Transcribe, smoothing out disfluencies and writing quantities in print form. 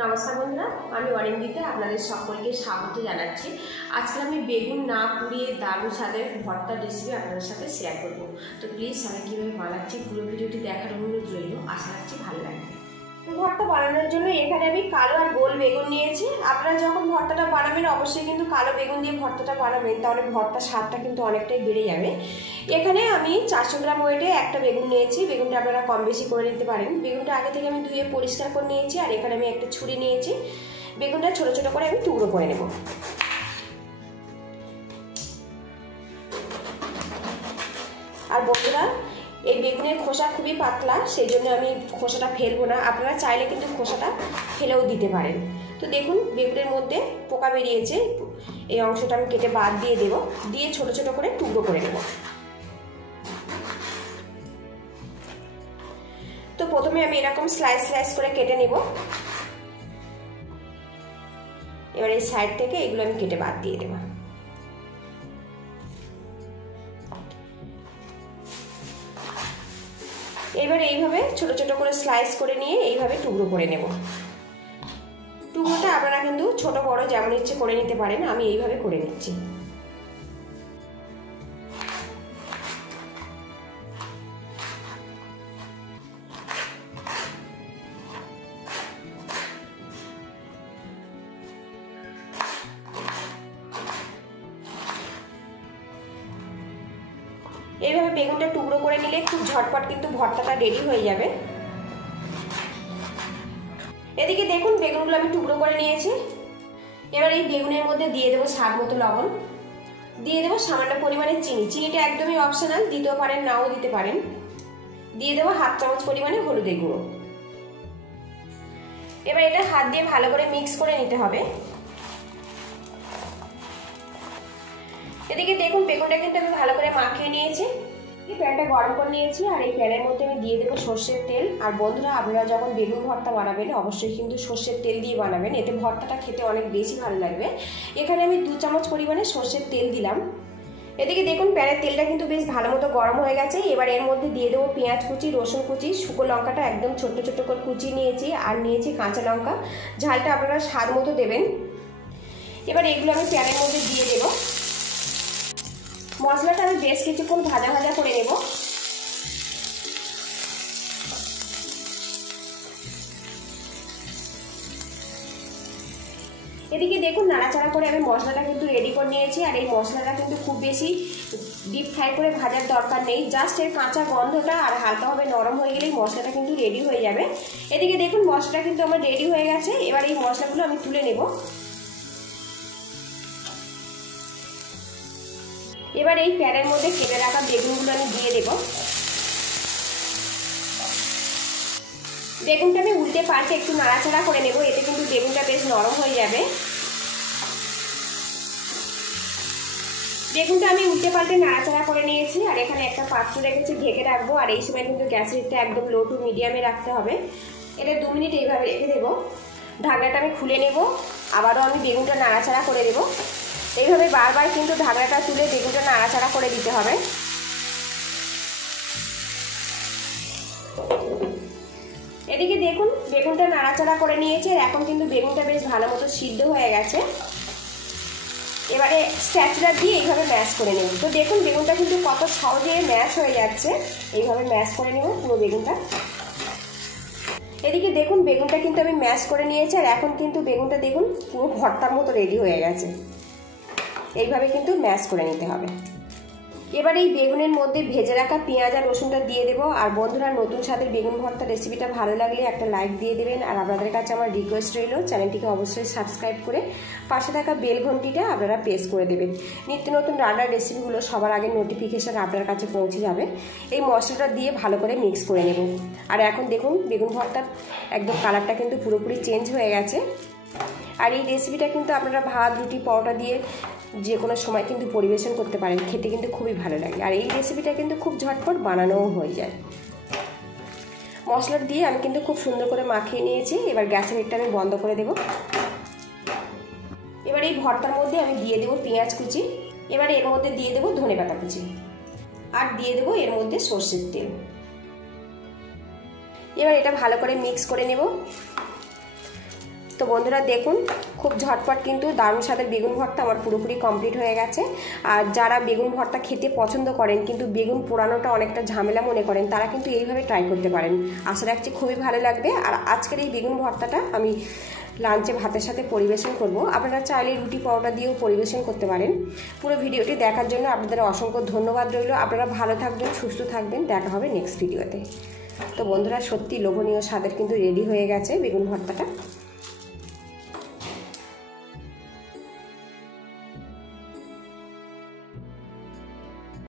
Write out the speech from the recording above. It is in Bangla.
নমস্কার বন্ধুরা, আমি অরিন্দিতা আপনাদের সকলকে স্বাগত জানাচ্ছি। আজকে আমি বেগুন না পুড়িয়ে দারুণ স্বাদের ভর্তা রেসিপি আপনাদের সাথে শেয়ার করব। তো প্লিজ আমি কীভাবে বানাচ্ছি পুরো ভিডিওটি দেখার অনুরোধ রইল। আশা রাখছি ভালো লাগবে। ভর্তা বানানোর জন্য এখানে আমি কালো আর গোল বেগুন নিয়েছি। আপনারা যখন ভর্তাটা বানাবেন অবশ্যই কিন্তু কালো বেগুন দিয়ে ভর্তাটা বানাবেন, তাহলে ভর্তার স্বাদটা কিন্তু অনেকটাই বেড়ে যাবে। এখানে আমি 400 গ্রাম ওয়েটে একটা বেগুন নিয়েছি। বেগুনটা আপনারা কম বেশি করে নিতে পারেন। বেগুনটা আগে থেকে আমি ধুয়ে পরিষ্কার করে নিয়েছি। আর এখানে আমি একটা ছুরি নিয়েছি। বেগুনটা ছোট ছোট করে আমি টুকরো করে নেব। আর বন্ধুরা, এই বেগুনের খোসা খুবই পাতলা, সেই জন্য আমি খোসাটা ফেলবো না। আপনারা চাইলে কিন্তু খোসাটা ফেলেও দিতে পারেন। তো দেখুন, বেগুনের মধ্যে পোকা বেরিয়েছে, এই অংশটা আমি কেটে বাদ দিয়ে দেব। দিয়ে ছোট ছোট করে টুকরো করে নেব। তো প্রথমে আমি এরকম স্লাইস স্লাইস করে কেটে নেব। এবার এই সাইড থেকে এগুলো আমি কেটে বাদ দিয়ে দেব। এবার এইভাবে ছোট ছোট করে স্লাইস করে নিয়ে এইভাবে টুকরো করে নেব। টুকরোটা আপনারা কিন্তু ছোট বড় যেমন ইচ্ছে করে নিতে পারেন। আমি এইভাবে করে নিচ্ছি। এইভাবে বেগুনটা টুকরো করে নিলে খুব ঝটপট কিন্তু ভর্তাটা রেডি হয়ে যাবে। এদিকে দেখুন, বেগুনগুলো আমি টুকরো করে নিয়েছি। এবার এই বেগুনের মধ্যে দিয়ে দেবো স্বাদ মতো লবণ, দিয়ে দেবো সামান্য পরিমাণে চিনি। চিনিটা একদমই অপশনাল, দিতেও পারেন নাও দিতে পারেন। দিয়ে দেবো 1/2 চামচ পরিমাণে হলুদের গুঁড়ো। এবার এটা হাত দিয়ে ভালো করে মিক্স করে নিতে হবে। এদিকে দেখুন, বেগুনটা কিন্তু আমি ভালো করে মাখিয়ে নিয়েছি। প্যানটা গরম করে নিয়েছি। আর এই প্যানের মধ্যে আমি দিয়ে দেবো সর্ষের তেল। আর বন্ধুরা, আপনারা যখন বেগুন ভর্তা বানাবেন অবশ্যই কিন্তু সর্ষের তেল দিয়ে বানাবেন, এতে ভর্তাটা খেতে অনেক বেশি ভালো লাগবে। এখানে আমি 2 চামচ পরিমাণে সর্ষের তেল দিলাম। এদিকে দেখুন, প্যানের তেলটা কিন্তু বেশ ভালো মতো গরম হয়ে গেছে। এবার এর মধ্যে দিয়ে দেবো পেঁয়াজ কুচি, রসুন কুচি, শুকনো লঙ্কাটা একদম ছোট্ট ছোট্ট করে কুচিয়ে নিয়েছি। আর নিয়েছি কাঁচা লঙ্কা। ঝালটা আপনারা স্বাদ মতো দেবেন। এবার এগুলো আমি প্যানের মধ্যে দিয়ে দেবো। মশলাটা আমি বেশ কিছুক্ষণ ভাজা ভাজা করে নেব। এদিকে দেখুন, নাড়াচাড়া করে আমি মশলাটা কিন্তু রেডি করে নিয়েছি। আর এই মশলাটা কিন্তু খুব বেশি ডিপ ফ্রাই করে ভাজার দরকার নেই। জাস্ট এর কাঁচা গন্ধটা আর হালকাভাবে নরম হয়ে গেলেই মশলাটা কিন্তু রেডি হয়ে যাবে। এদিকে দেখুন, মশলাটা কিন্তু আমার রেডি হয়ে গেছে। এবার এই মশলাগুলো আমি তুলে নেব। এবার এই প্যানের মধ্যে কেটে রাখা বেগুনগুলো আমি দিয়ে দেব। বেগুনটা আমি উল্টে পাল্টে একটু নাড়াচাড়া করে নেব, এতে কিন্তু বেগুনটা বেশ নরম হয়ে যাবে। বেগুনটা আমি উল্টে পাল্টে নাড়াচাড়া করে নিয়েছি। আর এখানে একটা পাত্র রেখেছি, ঢেকে রাখবো। আর এই সময় কিন্তু গ্যাসের হিটটা একদম লো টু মিডিয়ামে রাখতে হবে। এটা 2 মিনিট এইভাবে রেখে দেবো। ঢাকনাটা আমি খুলে নেব। আবারও আমি বেগুনটা নাড়াচাড়া করে দেবো। এইভাবে বারবার কিন্তু ঢাকনাটা তুলে বেগুনটা নাড়াচাড়া করে দিতে হবে। এদিকে দেখুন, বেগুনটা নাড়াচাড়া করে নিয়েছে। এখন কিন্তু বেগুনটা বেশ ভালো মতো সিদ্ধ হয়ে গেছে। এবারে স্প্যাচুলা দিয়ে এইভাবে ম্যাশ করে নেব। তো দেখুন, বেগুনটা কিন্তু কত সহজে ম্যাশ হয়ে যাচ্ছে। এইভাবে ম্যাশ করে নেব পুরো বেগুনটা। এদিকে দেখুন, বেগুনটা কিন্তু আমি ম্যাশ করে নিয়েছি। আর এখন কিন্তু বেগুনটা দেখুন পুরো ভর্তার মতো রেডি হয়ে গেছে। এইভাবে কিন্তু ম্যাশ করে নিতে হবে। এবার এই বেগুনের মধ্যে ভেজে রাখা পেঁয়াজ আর রসুনটা দিয়ে দেবো। আর বন্ধুরা, নতুন স্বাদের বেগুন ভর্তা রেসিপিটা ভালো লাগলে একটা লাইক দিয়ে দেবেন। আর আপনাদের কাছে আমার রিকোয়েস্ট রইল, চ্যানেলটিকে অবশ্যই সাবস্ক্রাইব করে পাশে থাকা বেল ঘন্টিটা আপনারা প্রেস করে দেবেন। নিত্য নতুন রান্নার রেসিপিগুলো সবার আগে নোটিফিকেশান আপনার কাছে পৌঁছে যাবে। এই মশলাটা দিয়ে ভালো করে মিক্স করে নেব। আর এখন দেখুন, বেগুন ভর্তার একদম কালারটা কিন্তু পুরোপুরি চেঞ্জ হয়ে গেছে। আর এই রেসিপিটা কিন্তু আপনারা ভাত, রুটি, পরোটা দিয়ে যে কোনো সময় কিন্তু পরিবেশন করতে পারেন। খেতে কিন্তু খুবই ভালো লাগে। আর এই রেসিপিটা কিন্তু খুব ঝটপট বানানোও হয়ে যায়। মশলা দিয়ে আমি কিন্তু খুব সুন্দর করে মাখিয়ে নিয়েছি। এবার গ্যাসের হিটটা আমি বন্ধ করে দেব। এবার এই ভর্তার মধ্যে আমি দিয়ে দেবো পেঁয়াজ কুচি। এবার এর মধ্যে দিয়ে দেবো ধনেপাতা কুচি। আর দিয়ে দেবো এর মধ্যে সর্ষের তেল। এবার এটা ভালো করে মিক্স করে নেব। তো বন্ধুরা দেখুন খুব ঝটপট কিন্তু দারুণ স্বাদের বেগুন ভর্তা আমার পুরোপুরি কমপ্লিট হয়ে গেছে। আর যারা বেগুন ভর্তা খেতে পছন্দ করেন কিন্তু বেগুন পোড়ানোটা অনেকটা ঝামেলা মনে করেন, তারা কিন্তু এইভাবে ট্রাই করতে পারেন। আশা রাখছি খুবই ভালো লাগবে। আর আজকের এই বেগুন ভর্তাটা আমি লাঞ্চে ভাতের সাথে পরিবেশন করব। আপনারা চাইলে রুটি পরোটা দিয়েও পরিবেশন করতে পারেন। পুরো ভিডিওটি দেখার জন্য আপনাদের অসংখ্য ধন্যবাদ রইল। আপনারা ভালো থাকবেন, সুস্থ থাকবেন, দেখা হবে নেক্সট ভিডিওতে। তো বন্ধুরা সত্যি লোভনীয় স্বাদের কিন্তু রেডি হয়ে গেছে বেগুন ভর্তাটা।